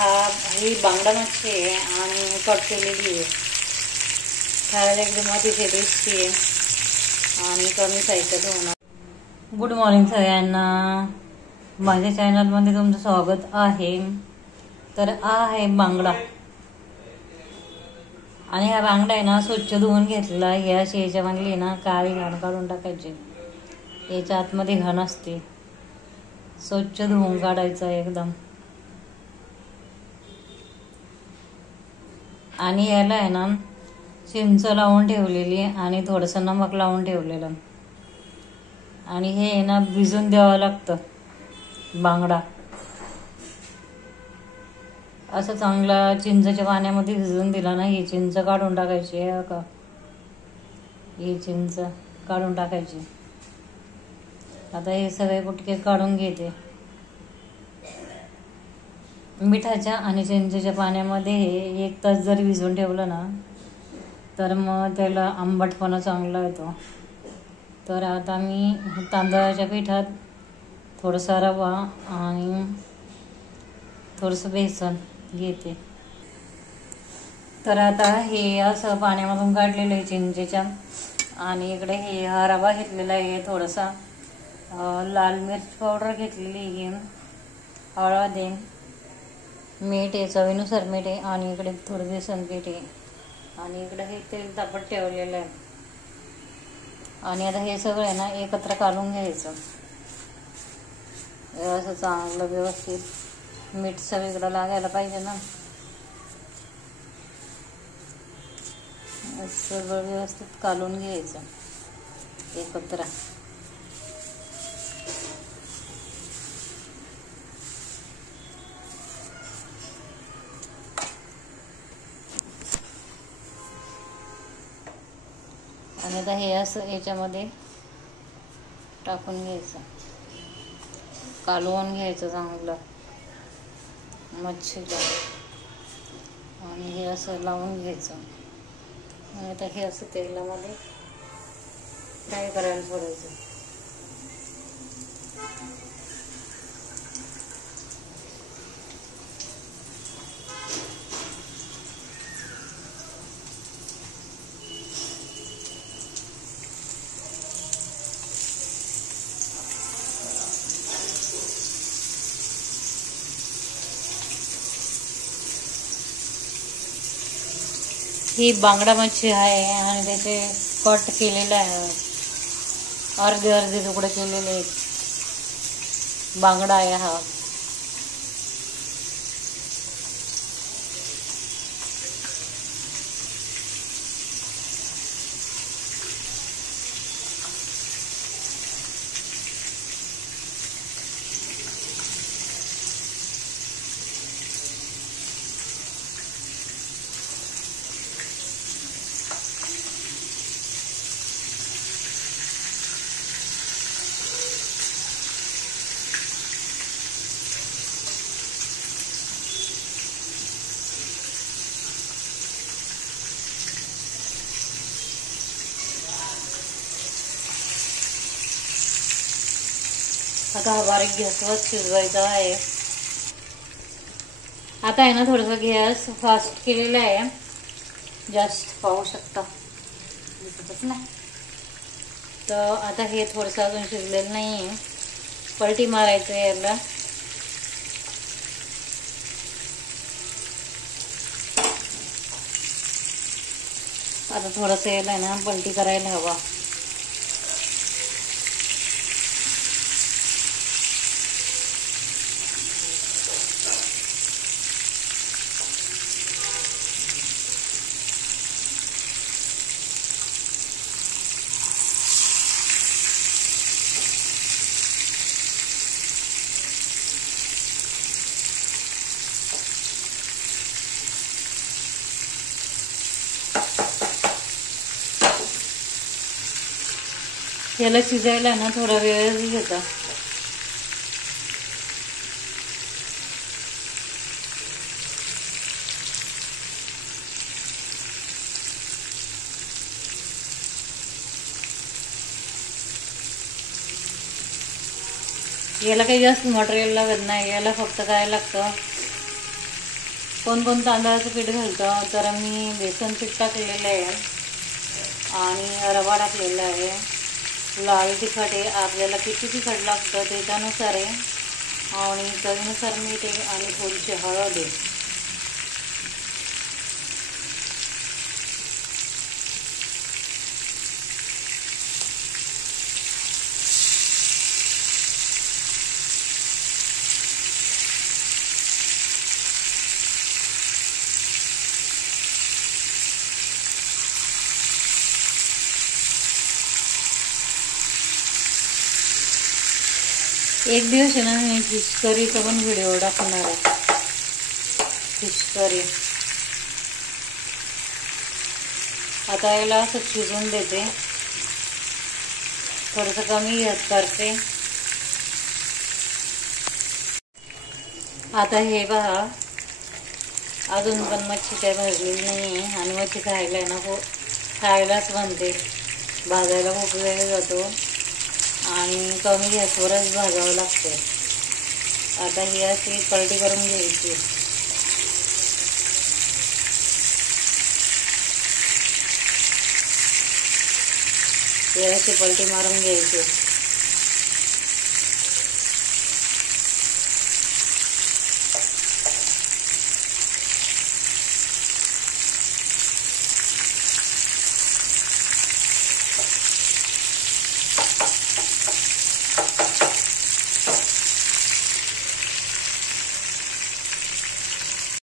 ही बांगडा मच्छी आहे आणि कट केलेली आहे. खायला एकदम अतिशय टेस्टी आहे आणि कमी साहित्यात होणार. गुड मॉर्निंग सगळ्यांना, माझ्या चॅनलमध्ये तुमचं स्वागत आहे. तर आहे बांगडा आणि हा बांगडा आहे ना स्वच्छ धुवून घेतला. हे अशी याच्यामधली ना काळी घाण काढून टाकायची. याच्या आतमध्ये घाण असते, स्वच्छ धुवून काढायचं एकदम. आणि याला आहे ना चिंच लावून ठेवलेली आणि थोडंसं नमक लावून ठेवलेलं. आणि हे ना भिजून द्यावं लागतं बांगडा. असं चांगला चिंचच्या पाण्यामध्ये भिजून दिला ना, ही चिंच काढून टाकायची आहे का, ही चिंच काढून टाकायची. आता हे सगळे कुटके काढून घेते. मिठाच्या आणि चिंचेच्या पाण्यामध्ये 1 तास जर भिजवून ठेवलं ना तर मग त्याला आंबटपणा चांगला येतो. तर आता मी तांदळाच्या पिठात थोडासा रवा आणि थोडंसं बेसन घेते. तर आता हे असं पाण्यामधून काढलेलं आहे चिंचेच्या, आणि इकडे हे हा रवा घेतलेला आहे. थोडासा लाल मिर्च पावडर घेतलेली आहे, हळद आहे, मीठ आहे, चवीनुसार मीठ आहे, आणि इकडे थोडं बेसन पीठ आहे, आणि इकडे हे तेल तापत ठेवलेलं आहे. आणि आता हे सगळं ना एकत्र काढून घ्यायचं असं चांगलं व्यवस्थित. मीठ सगळीकडं लागायला पाहिजे ना, सगळं व्यवस्थित काढून घ्यायचं एकत्र. आणि आता हे असं याच्यामध्ये टाकून घ्यायचं, कालवून घ्यायचं चांगलं मच्छीला, आणि हे असं लावून घ्यायचं. आणि आता हे असं तेलामध्ये फ्राय करायला सोडायचं. ही बांगडा मच्छी आहे आणि त्याचे कट केलेले आहे, अर्धे अर्धे तुकडे केलेले आहेत. बांगडा आहे हा. आता हा बारीक गॅसवर शिजवायचा आहे. आता आहे ना थोडंसं गॅस फास्ट केलेला आहे, जास्त पाहू शकता दिसतच नाही. तर आता हे थोडंसं अजून शिजलेलं नाही आहे, पलटी मारायचं याला. आता थोडंसं याला आहे ना पलटी करायला हवा. याला शिजायला ना थोडा वेळ घेता. याला काही जास्त मटेरियल लागत नाही. याला फक्त काय लागतं, कोण कोण तांदळाचं पीठ घालतं, तर मी बेसन पीठ टाकलेलं आहे आणि रवा टाकलेला आहे. लाल तिखट आहे, आपल्याला किती तिखट लागतं त्याच्यानुसार आहे आणि चवीनुसार मीठ आहे आणि थोडीशी हळद आहे. एक दिवस आहे ना मी फिश करीचा पण व्हिडिओ टाकणार आहे. फिश करी आता याला असं शिजवून देते, थोडंसं कमी गॅस करते. आता हे पहा, अजून पण मच्छी काय भाजलेली नाही आहे आणि मच्छी खायला आहे ना खायलाच बनते, भाजायला खूप वेळ जातो आणि कमी गॅसवरच भाजावं लागतं. आता ही अशी पलटी करून घ्यायची. ही अशी पलटी मारून घ्यायची.